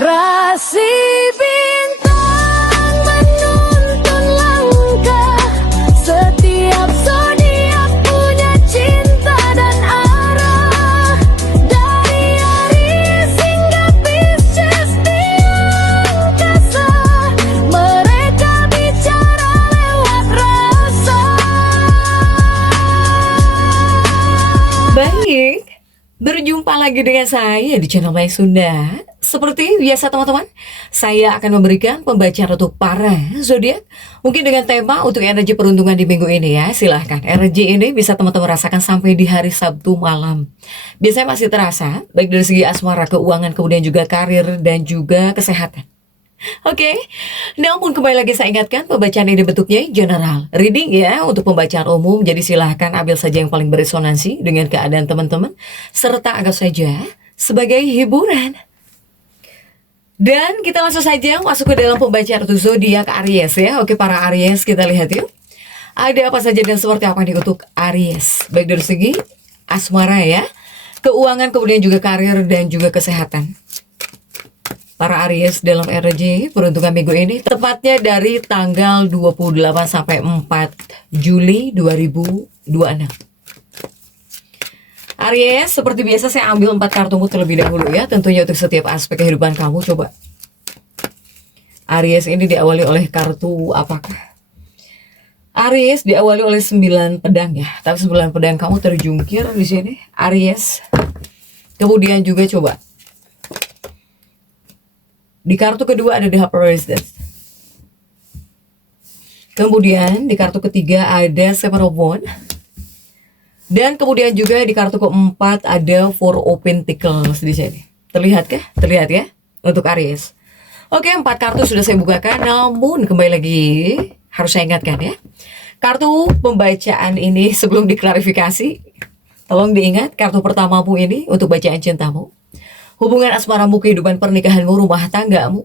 Rasi bintang menuntun langkah, setiap zodiak punya cinta dan arah. Dari Aries hingga Pisces di angkasa, mereka bicara lewat rasa. Baik, berjumpa lagi dengan saya di channel Maya Sunda. Seperti biasa teman-teman, saya akan memberikan pembacaan untuk para zodiak. Mungkin dengan tema untuk energi peruntungan di minggu ini ya. Silahkan, energi ini bisa teman-teman rasakan sampai di hari Sabtu malam. Biasanya masih terasa, baik dari segi asmara, keuangan, kemudian juga karir dan juga kesehatan. Oke, namun kembali lagi saya ingatkan pembacaan ini bentuknya general reading ya untuk pembacaan umum. Jadi silahkan ambil saja yang paling beresonansi dengan keadaan teman-teman, serta anggap saja sebagai hiburan. Dan kita langsung saja masuk ke dalam pembacaan untuk zodiak Aries ya. Oke, para Aries, kita lihat yuk. Ada apa saja dan seperti apa nih untuk Aries, baik dari segi asmara ya, keuangan, kemudian juga karir dan juga kesehatan. Para Aries dalam energi peruntungan minggu ini tepatnya dari tanggal 28 sampai 4 Juli 2026. Aries, seperti biasa saya ambil 4 kartumu terlebih dahulu ya, tentunya untuk setiap aspek kehidupan kamu. Coba Aries ini diawali oleh kartu apakah? Aries diawali oleh 9 pedang ya, tapi 9 pedang kamu terjungkir di sini Aries. Kemudian juga coba di kartu kedua ada The Hierophant. Kemudian di kartu ketiga ada Seven of Wands. Dan kemudian juga di kartu keempat ada Four of Pentacles di sini. Terlihat kah? Terlihat ya untuk Aries. Oke, 4 kartu sudah saya bukakan. Namun kembali lagi harus saya ingatkan ya, kartu pembacaan ini sebelum diklarifikasi, tolong diingat kartu pertamamu ini untuk bacaan cintamu, hubungan asmaramu, kehidupan pernikahanmu, rumah tanggamu,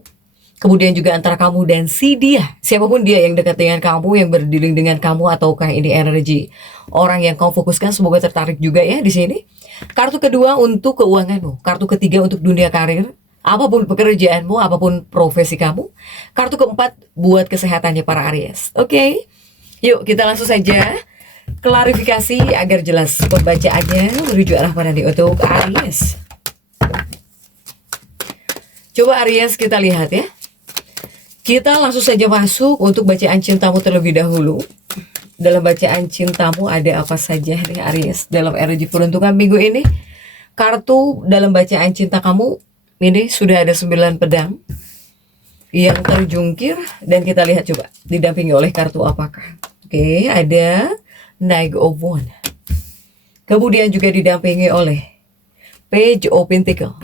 kemudian juga antara kamu dan si dia, siapapun dia yang dekat dengan kamu, yang berdilin dengan kamu, ataukah ini energi orang yang kau fokuskan. Semoga tertarik juga ya di sini. Kartu kedua untuk keuanganmu, kartu ketiga untuk dunia karir, apapun pekerjaanmu, apapun profesi kamu. Kartu keempat buat kesehatannya para Aries. Oke, yuk kita langsung saja klarifikasi agar jelas pembacaannya menuju arah mana nih untuk Aries. Coba Aries kita lihat ya. Kita langsung saja masuk untuk bacaan cintamu terlebih dahulu. Dalam bacaan cintamu ada apa saja nih Aries dalam energi peruntungan minggu ini? Kartu dalam bacaan cinta kamu ini sudah ada 9 pedang yang terjungkir. Dan kita lihat coba didampingi oleh kartu apakah? Oke, ada Knight of Wands. Kemudian juga didampingi oleh Page of Pentacles.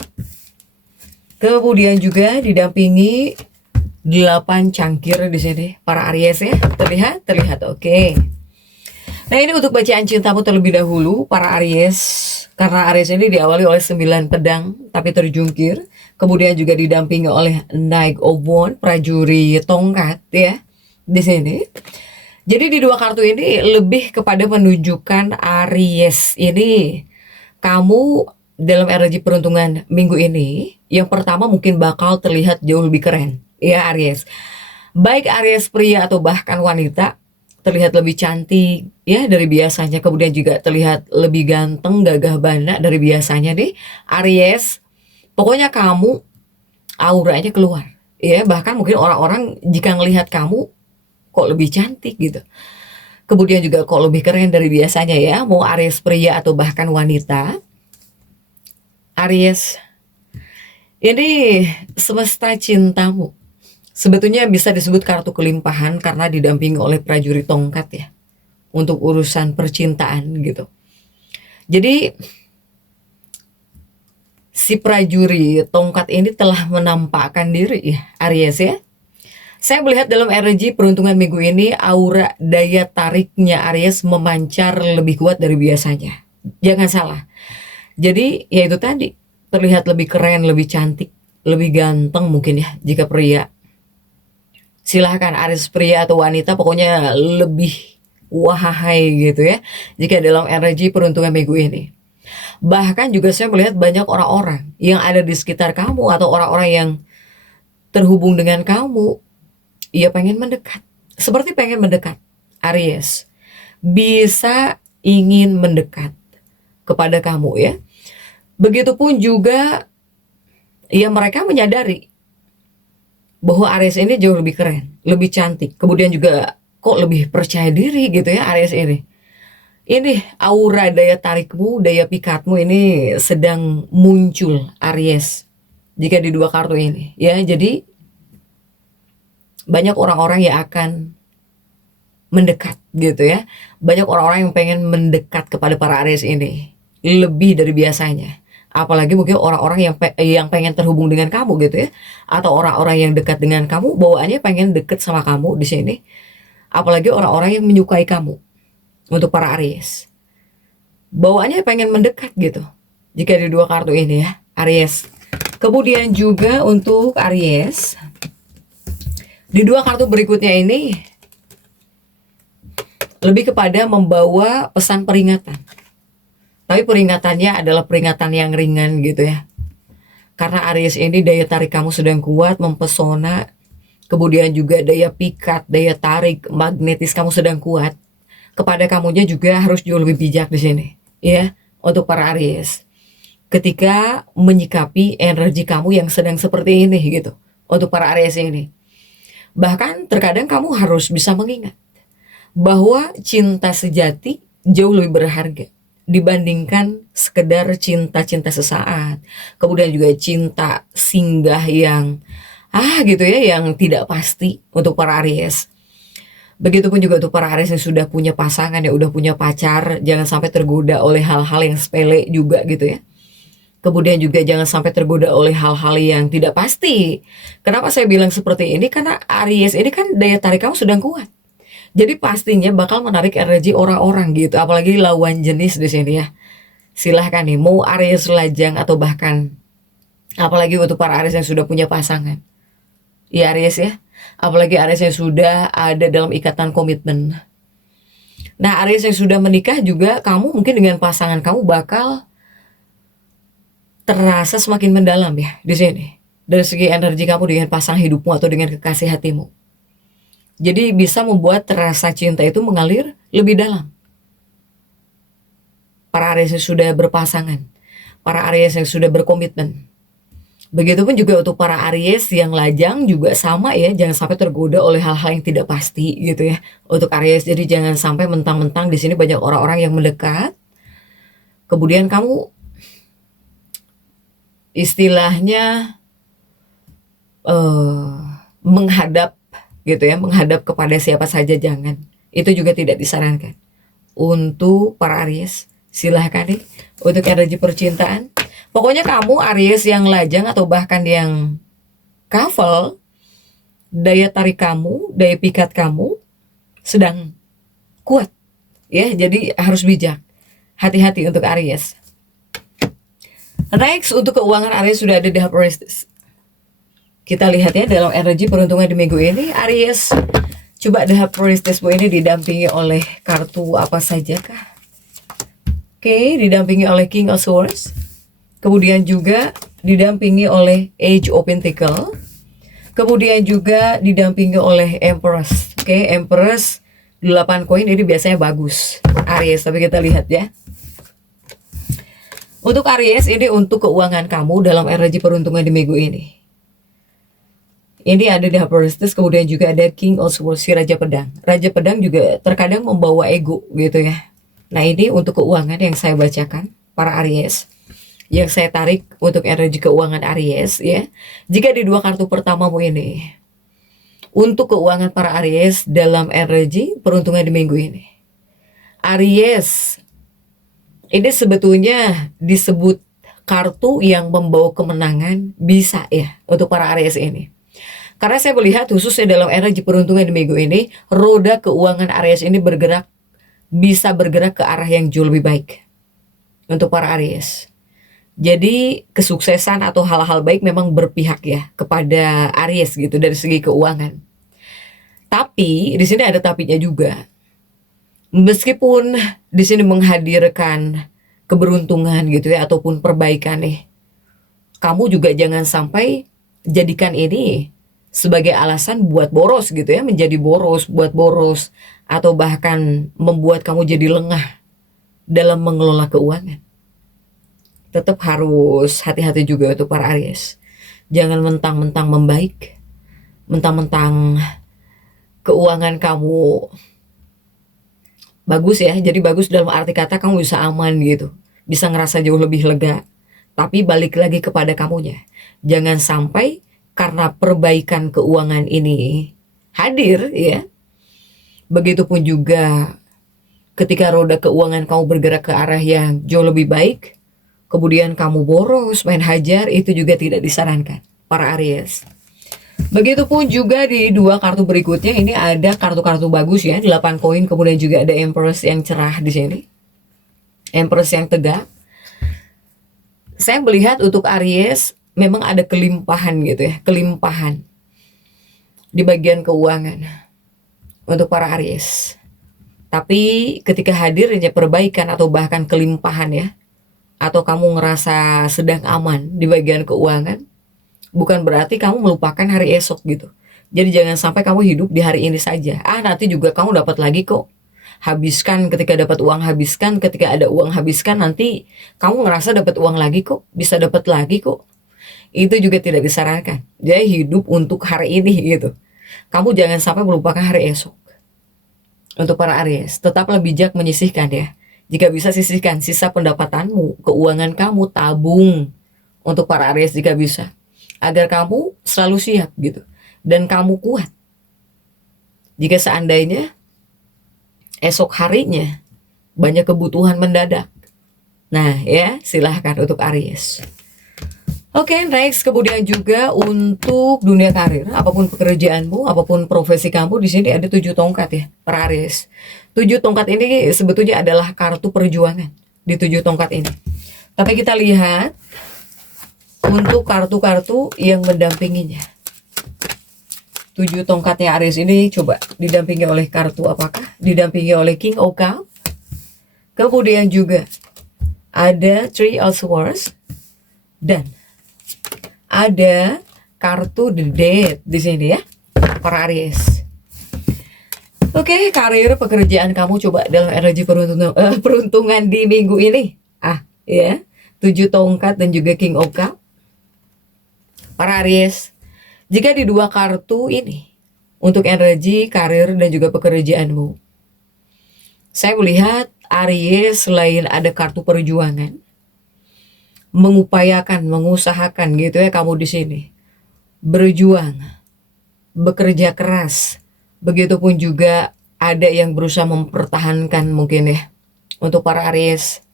Kemudian juga didampingi 8 cangkir di sini para Aries ya. Terlihat. Oke. Nah, ini untuk bacaan cintamu terlebih dahulu para Aries. Karena Aries ini diawali oleh 9 pedang tapi terjungkir. Kemudian juga didampingi oleh Knight of Wands, prajurit tongkat ya di sini. Jadi di dua kartu ini lebih kepada menunjukkan Aries ini kamu dalam energi peruntungan minggu ini, yang pertama mungkin bakal terlihat jauh lebih keren ya Aries. Baik Aries pria atau bahkan wanita, terlihat lebih cantik ya dari biasanya. Kemudian juga terlihat lebih ganteng, gagah bana dari biasanya nih Aries. Pokoknya kamu auranya keluar ya. Bahkan mungkin orang-orang jika ngelihat kamu kok lebih cantik gitu. Kemudian juga kok lebih keren dari biasanya ya. Mau Aries pria atau bahkan wanita, Aries ini semesta cintamu sebetulnya bisa disebut kartu kelimpahan karena didampingi oleh prajurit tongkat ya untuk urusan percintaan gitu. Jadi si prajurit tongkat ini telah menampakkan diri ya Aries ya. Saya melihat dalam energi peruntungan minggu ini aura daya tariknya Aries memancar lebih kuat dari biasanya. Jangan salah. Jadi ya itu tadi, terlihat lebih keren, lebih cantik, lebih ganteng mungkin ya jika pria. Silahkan Aries pria atau wanita, pokoknya lebih wahai gitu ya jika dalam energi peruntungan minggu ini. Bahkan juga saya melihat banyak orang-orang yang ada di sekitar kamu atau orang-orang yang terhubung dengan kamu, ia pengen mendekat. Seperti pengen mendekat. Aries bisa ingin mendekat kepada kamu ya. Begitupun juga ya mereka menyadari bahwa Aries ini jauh lebih keren, lebih cantik. Kemudian juga kok lebih percaya diri gitu ya Aries ini. Ini aura daya tarikmu, daya pikatmu ini sedang muncul Aries. Jika di dua kartu ini ya, jadi banyak orang-orang yang akan mendekat gitu ya. Banyak orang-orang yang pengen mendekat kepada para Aries ini lebih dari biasanya. Apalagi mungkin orang-orang yang pengen terhubung dengan kamu gitu ya, atau orang-orang yang dekat dengan kamu bawaannya pengen deket sama kamu di sini. Apalagi orang-orang yang menyukai kamu. Untuk para Aries, bawaannya pengen mendekat gitu. Jika di dua kartu ini ya, Aries. Kemudian juga untuk Aries, di dua kartu berikutnya ini lebih kepada membawa pesan peringatan. Tapi peringatannya adalah peringatan yang ringan gitu ya. Karena Aries ini daya tarik kamu sedang kuat, mempesona. Kemudian juga daya pikat, daya tarik, magnetis kamu sedang kuat. Kepada kamunya juga harus jauh lebih bijak di sini, ya, untuk para Aries. Ketika menyikapi energi kamu yang sedang seperti ini gitu, untuk para Aries ini. Bahkan terkadang kamu harus bisa mengingat bahwa cinta sejati jauh lebih berharga dibandingkan sekedar cinta-cinta sesaat. Kemudian juga cinta singgah yang gitu ya, yang tidak pasti untuk para Aries. Begitupun juga untuk para Aries yang sudah punya pasangan, yang udah punya pacar, jangan sampai tergoda oleh hal-hal yang sepele juga gitu ya. Kemudian juga jangan sampai tergoda oleh hal-hal yang tidak pasti. Kenapa saya bilang seperti ini? Karena Aries ini kan daya tarik kamu sedang kuat. Jadi pastinya bakal menarik energi orang-orang gitu, apalagi lawan jenis di sini ya. Silahkan nih, mau Aries lajang atau bahkan apalagi untuk para Aries yang sudah punya pasangan. Ya Aries ya. Apalagi Aries yang sudah ada dalam ikatan komitmen. Nah, Aries yang sudah menikah juga, kamu mungkin dengan pasangan kamu bakal terasa semakin mendalam ya di sini. Dari segi energi kamu dengan pasangan hidupmu atau dengan kekasih hatimu. Jadi bisa membuat rasa cinta itu mengalir lebih dalam. Para Aries yang sudah berpasangan, para Aries yang sudah berkomitmen. Begitupun juga untuk para Aries yang lajang juga sama ya, jangan sampai tergoda oleh hal-hal yang tidak pasti gitu ya. Untuk Aries, jadi jangan sampai mentang-mentang di sini banyak orang-orang yang mendekat, kemudian kamu istilahnya menghadap gitu ya, menghadap kepada siapa saja jangan. Itu juga tidak disarankan. Untuk para Aries, silahkan nih untuk energi percintaan. Pokoknya kamu Aries yang lajang atau bahkan yang couple, daya tarik kamu, daya pikat kamu sedang kuat. Ya, jadi harus bijak. Hati-hati untuk Aries. Next, untuk keuangan Aries sudah ada di Priestess. Kita lihat ya dalam energi peruntungan di minggu ini, Aries. Coba The Priestess ini didampingi oleh kartu apa saja kah? Oke, didampingi oleh King of Swords. Kemudian juga didampingi oleh Age of Pentacles. Kemudian juga didampingi oleh Empress. Oke, Empress 8 koin ini biasanya bagus Aries, tapi kita lihat ya. Untuk Aries ini untuk keuangan kamu dalam energi peruntungan di minggu ini. Ini ada di Priestess, kemudian juga ada King of Swords, si Raja Pedang. Raja Pedang juga terkadang membawa ego gitu ya. Nah, ini untuk keuangan yang saya bacakan para Aries. Yang saya tarik untuk energi keuangan Aries ya. Jika di dua kartu pertamamu ini, untuk keuangan para Aries dalam energi peruntungan di minggu ini, Aries ini sebetulnya disebut kartu yang membawa kemenangan, bisa ya untuk para Aries ini. Karena saya melihat khususnya dalam energi peruntungan di minggu ini, roda keuangan Aries ini bisa bergerak ke arah yang jauh lebih baik untuk para Aries. Jadi kesuksesan atau hal-hal baik memang berpihak ya kepada Aries gitu dari segi keuangan. Tapi di sini ada tapinya juga. Meskipun di sini menghadirkan keberuntungan gitu ya ataupun perbaikan nih, kamu juga jangan sampai jadikan ini sebagai alasan buat boros gitu ya, menjadi boros, buat boros, atau bahkan membuat kamu jadi lengah dalam mengelola keuangan. Tetap harus hati-hati juga untuk para Aries. Jangan mentang-mentang membaik, mentang-mentang keuangan kamu bagus ya, jadi bagus dalam arti kata kamu bisa aman gitu, bisa ngerasa jauh lebih lega. Tapi balik lagi kepada kamunya, jangan sampai karena perbaikan keuangan ini hadir ya, begitupun juga ketika roda keuangan kamu bergerak ke arah yang jauh lebih baik, kemudian kamu boros, main hajar, itu juga tidak disarankan para Aries. Begitupun juga di dua kartu berikutnya, ini ada kartu-kartu bagus ya, 8 koin, kemudian juga ada Empress yang cerah di sini. Empress yang tegak. Saya melihat untuk Aries memang ada kelimpahan gitu ya, kelimpahan di bagian keuangan untuk para Aries. Tapi ketika hadirnya perbaikan atau bahkan kelimpahan ya, atau kamu ngerasa sedang aman di bagian keuangan, bukan berarti kamu melupakan hari esok gitu. Jadi jangan sampai kamu hidup di hari ini saja. Nanti juga kamu dapat lagi kok. Habiskan ketika dapat uang, habiskan ketika ada uang, habiskan, nanti kamu ngerasa dapat uang lagi kok, bisa dapat lagi kok. Itu juga tidak disarankan. Jadi hidup untuk hari ini gitu. Kamu jangan sampai melupakan hari esok. Untuk para Aries, tetaplah bijak menyisihkan ya. Jika bisa sisihkan sisa pendapatanmu, keuangan kamu, tabung untuk para Aries jika bisa, agar kamu selalu siap gitu, dan kamu kuat jika seandainya esok harinya banyak kebutuhan mendadak. Nah ya, silahkan untuk Aries. Oke, next, kemudian juga untuk dunia karir, apapun pekerjaanmu, apapun profesi kamu, di sini ada 7 tongkat ya, para Aries. 7 tongkat ini sebetulnya adalah kartu perjuangan di 7 tongkat ini. Tapi kita lihat untuk kartu-kartu yang mendampinginya. 7 tongkatnya Aries ini coba didampingi oleh kartu apakah? Didampingi oleh King of Cups. Kemudian juga ada Three of Swords dan ada kartu The Death di sini ya, para Aries. Oke, karir pekerjaan kamu coba dalam energi peruntungan di minggu ini. Ya, 7 tongkat dan juga King of Cups. Para Aries, jika di dua kartu ini untuk energi, karir, dan juga pekerjaanmu, saya melihat Aries selain ada kartu perjuangan, mengupayakan, mengusahakan gitu ya kamu di sini, berjuang, bekerja keras, begitupun juga ada yang berusaha mempertahankan mungkin ya untuk para Aries.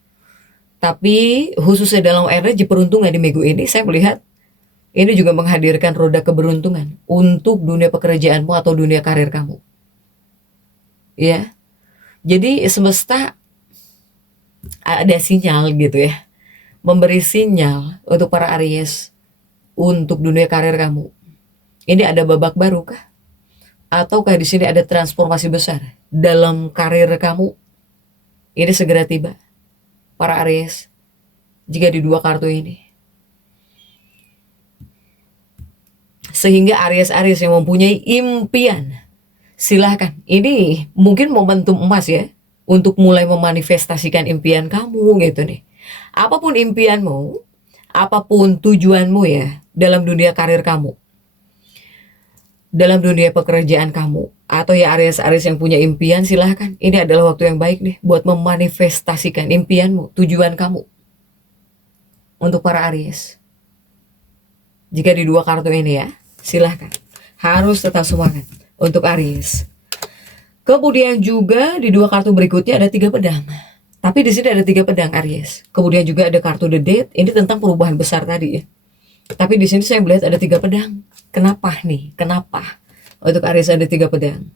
Tapi khususnya dalam energi peruntungan di minggu ini, saya melihat ini juga menghadirkan roda keberuntungan untuk dunia pekerjaanmu atau dunia karir kamu. Ya. Jadi semesta ada sinyal gitu ya. Memberi sinyal untuk para Aries untuk dunia karir kamu. Ini ada babak baru kah? Ataukah di sini ada transformasi besar dalam karir kamu? Ini segera tiba. Para Aries, jika di dua kartu ini. Sehingga Aries-Aries yang mempunyai impian, silahkan. Ini mungkin momentum emas ya, untuk mulai memanifestasikan impian kamu gitu nih. Apapun impianmu, apapun tujuanmu ya, dalam dunia karir kamu, dalam dunia pekerjaan kamu, atau ya Aries-Aries yang punya impian, silahkan. Ini adalah waktu yang baik nih, buat memanifestasikan impianmu, tujuan kamu. Untuk para Aries, jika di dua kartu ini ya, silahkan. Harus tetap semangat untuk Aries. Kemudian juga di dua kartu berikutnya ada 3 pedang. Tapi di sini ada 3 pedang Aries. Kemudian juga ada kartu The Death. Ini tentang perubahan besar tadi ya. Tapi di sini saya melihat ada 3 pedang. Kenapa nih? Kenapa untuk Aries ada 3 pedang?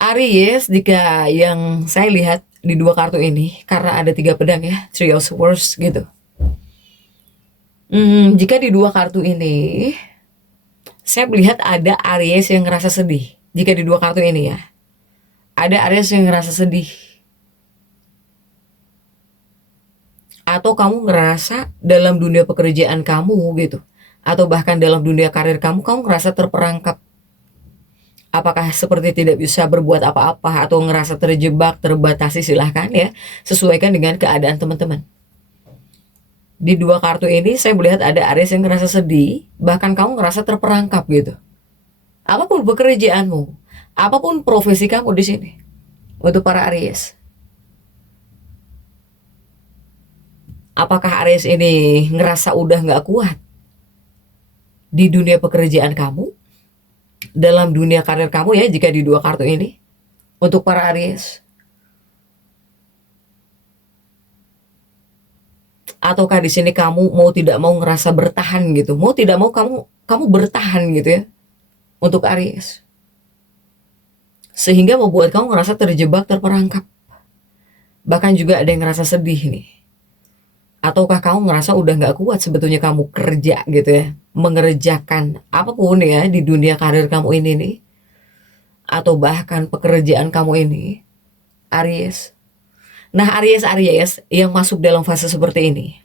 Aries, jika yang saya lihat di dua kartu ini, karena ada 3 pedang ya, Three of Swords gitu. Jika di dua kartu ini, saya melihat ada Aries yang ngerasa sedih. Jika di dua kartu ini ya, ada Aries yang ngerasa sedih. Atau kamu ngerasa dalam dunia pekerjaan kamu gitu, atau bahkan dalam dunia karir kamu ngerasa terperangkap. Apakah seperti tidak bisa berbuat apa-apa atau ngerasa terjebak, terbatasi, silahkan ya, sesuaikan dengan keadaan teman-teman. Di dua kartu ini saya melihat ada Aries yang ngerasa sedih, bahkan kamu ngerasa terperangkap gitu. Apapun pekerjaanmu, apapun profesi kamu di sini, untuk para Aries. Apakah Aries ini ngerasa udah nggak kuat di dunia pekerjaan kamu, dalam dunia karir kamu ya, jika di dua kartu ini, untuk para Aries? Ataukah di sini kamu mau tidak mau ngerasa bertahan gitu, mau tidak mau kamu bertahan gitu ya, untuk Aries, sehingga membuat kamu ngerasa terjebak, terperangkap, bahkan juga ada yang ngerasa sedih nih. Ataukah kamu ngerasa udah nggak kuat sebetulnya kamu kerja gitu ya, mengerjakan apapun ya di dunia karir kamu ini nih, atau bahkan pekerjaan kamu ini, Aries. Nah, Aries yang masuk dalam fase seperti ini,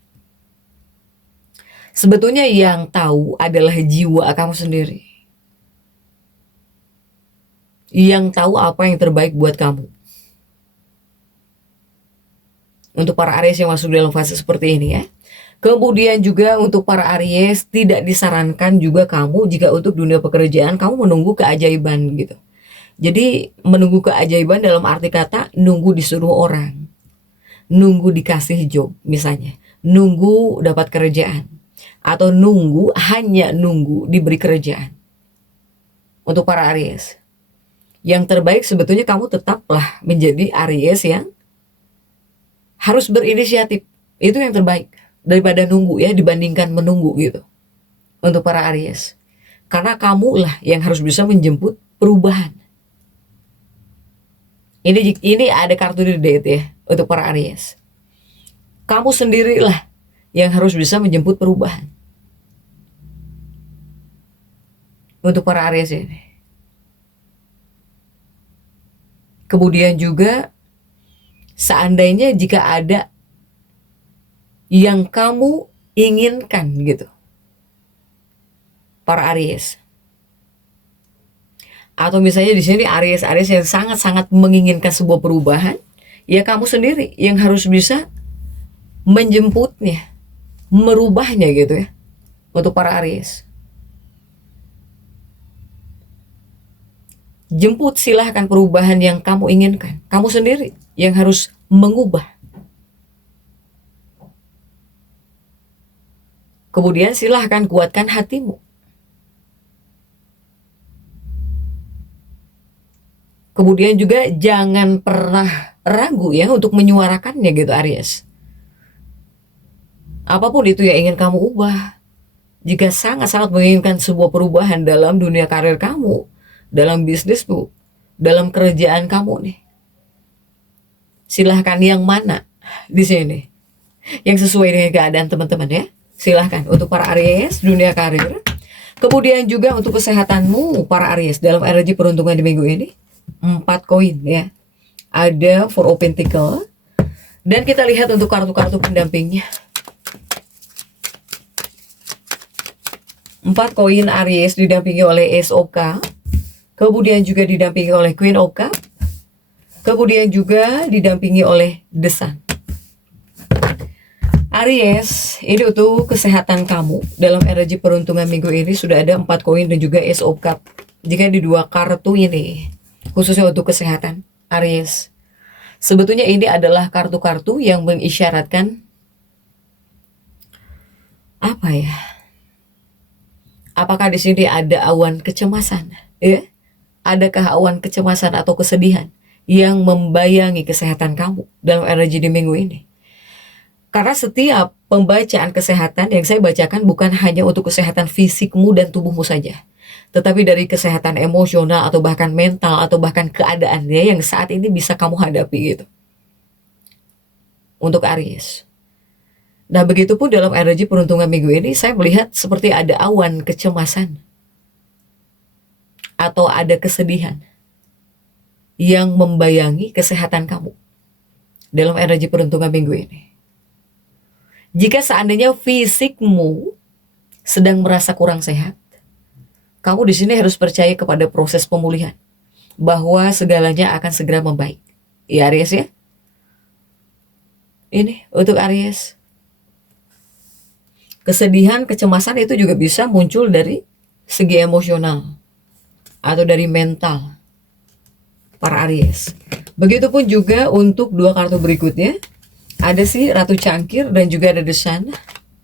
sebetulnya yang tahu adalah jiwa kamu sendiri, yang tahu apa yang terbaik buat kamu. Untuk para Aries yang masuk dalam fase seperti ini ya. Kemudian juga untuk para Aries, tidak disarankan juga kamu jika untuk dunia pekerjaan kamu menunggu keajaiban gitu. Jadi menunggu keajaiban dalam arti kata nunggu disuruh orang, nunggu dikasih job misalnya, nunggu dapat kerjaan, atau hanya nunggu diberi kerjaan. Untuk para Aries, yang terbaik sebetulnya kamu tetaplah menjadi Aries yang harus berinisiatif. Itu yang terbaik daripada nunggu ya, dibandingkan menunggu gitu, untuk para Aries. Karena kamulah yang harus bisa menjemput perubahan. Ini ada kartu di date ya, untuk para Aries. Kamu sendirilah yang harus bisa menjemput perubahan, untuk para Aries ini. Kemudian juga seandainya jika ada yang kamu inginkan gitu, para Aries, atau misalnya di sini Aries yang sangat-sangat menginginkan sebuah perubahan, ya kamu sendiri yang harus bisa menjemputnya, merubahnya gitu ya, untuk para Aries. Jemput silahkan perubahan yang kamu inginkan, kamu sendiri yang harus mengubah. Kemudian silahkan kuatkan hatimu. Kemudian juga jangan pernah ragu ya untuk menyuarakannya gitu, Aries. Apapun itu yang ingin kamu ubah, jika sangat-sangat menginginkan sebuah perubahan dalam dunia karir kamu, dalam bisnismu, dalam kerjaan kamu nih, silahkan yang mana di sini yang sesuai dengan keadaan teman-teman ya. Silahkan untuk para Aries dunia karir. Kemudian juga untuk kesehatanmu para Aries dalam energi peruntungan di minggu ini, 4 koin ya. Ada 4 of Pentacle. Dan kita lihat untuk kartu-kartu pendampingnya. 4 koin Aries didampingi oleh Ace of Cups. Kemudian juga didampingi oleh Queen of Cups. Kemudian juga didampingi oleh The Sun. Aries, ini untuk kesehatan kamu dalam energi peruntungan minggu ini sudah ada 4 koin dan juga Ace of Cups. Jika di dua kartu ini, khususnya untuk kesehatan Aries, sebetulnya ini adalah kartu-kartu yang mengisyaratkan apa ya? Apakah di sini ada awan kecemasan? Ya? Adakah awan kecemasan atau kesedihan yang membayangi kesehatan kamu dalam energi di minggu ini? Karena setiap pembacaan kesehatan yang saya bacakan bukan hanya untuk kesehatan fisikmu dan tubuhmu saja, tetapi dari kesehatan emosional atau bahkan mental atau bahkan keadaannya yang saat ini bisa kamu hadapi gitu. Untuk Aries. Nah, begitupun dalam energi peruntungan minggu ini saya melihat seperti ada awan kecemasan atau ada kesedihan yang membayangi kesehatan kamu dalam energi peruntungan minggu ini. Jika seandainya fisikmu sedang merasa kurang sehat, kamu di sini harus percaya kepada proses pemulihan, bahwa segalanya akan segera membaik. Ya Aries ya. Ini untuk Aries. Kesedihan, kecemasan itu juga bisa muncul dari segi emosional atau dari mental para Aries. Begitupun juga untuk dua kartu berikutnya. Ada sih Ratu Cangkir dan juga ada The Sun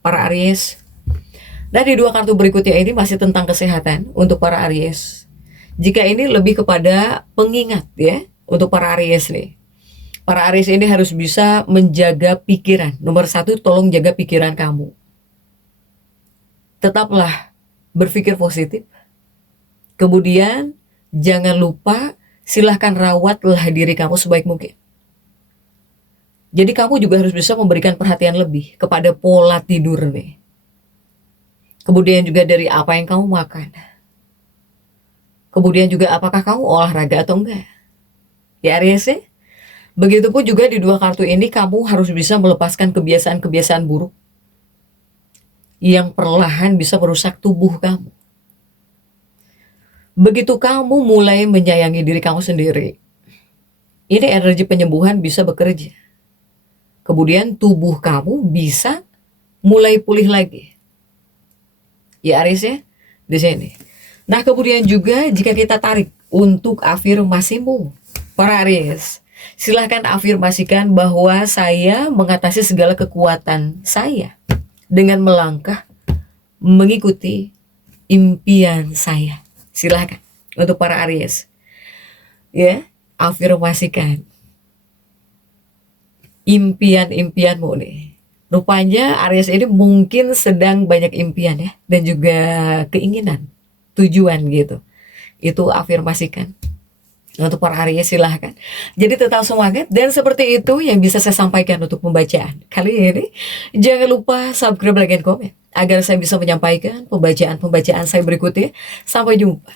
para Aries. Dan di dua kartu berikutnya ini masih tentang kesehatan untuk para Aries. Jika ini lebih kepada pengingat ya untuk para Aries nih. Para Aries ini harus bisa menjaga pikiran. Nomor satu, tolong jaga pikiran kamu. Tetaplah berpikir positif. Kemudian jangan lupa silahkan rawatlah diri kamu sebaik mungkin. Jadi kamu juga harus bisa memberikan perhatian lebih kepada pola tidur nih. Kemudian juga dari apa yang kamu makan. Kemudian juga apakah kamu olahraga atau enggak. Ya Aries ya. Begitupun juga di dua kartu ini kamu harus bisa melepaskan kebiasaan-kebiasaan buruk yang perlahan bisa merusak tubuh kamu. Begitu kamu mulai menyayangi diri kamu sendiri, ini energi penyembuhan bisa bekerja. Kemudian tubuh kamu bisa mulai pulih lagi. Ya Aries ya, di sini. Nah kemudian juga jika kita tarik untuk afirmasimu, para Aries, silahkan afirmasikan bahwa saya mengatasi segala kekuatan saya dengan melangkah mengikuti impian saya. Silahkan untuk para Aries. Ya, afirmasikan impian-impianmu nih. Rupanya Aries ini mungkin sedang banyak impian ya, dan juga keinginan, tujuan gitu. Itu afirmasikan. Untuk para Aries silahkan. Jadi tetap semangat, dan seperti itu yang bisa saya sampaikan untuk pembacaan kali ini. Jangan lupa subscribe, like, dan komen agar saya bisa menyampaikan pembacaan-pembacaan saya berikutnya. Sampai jumpa.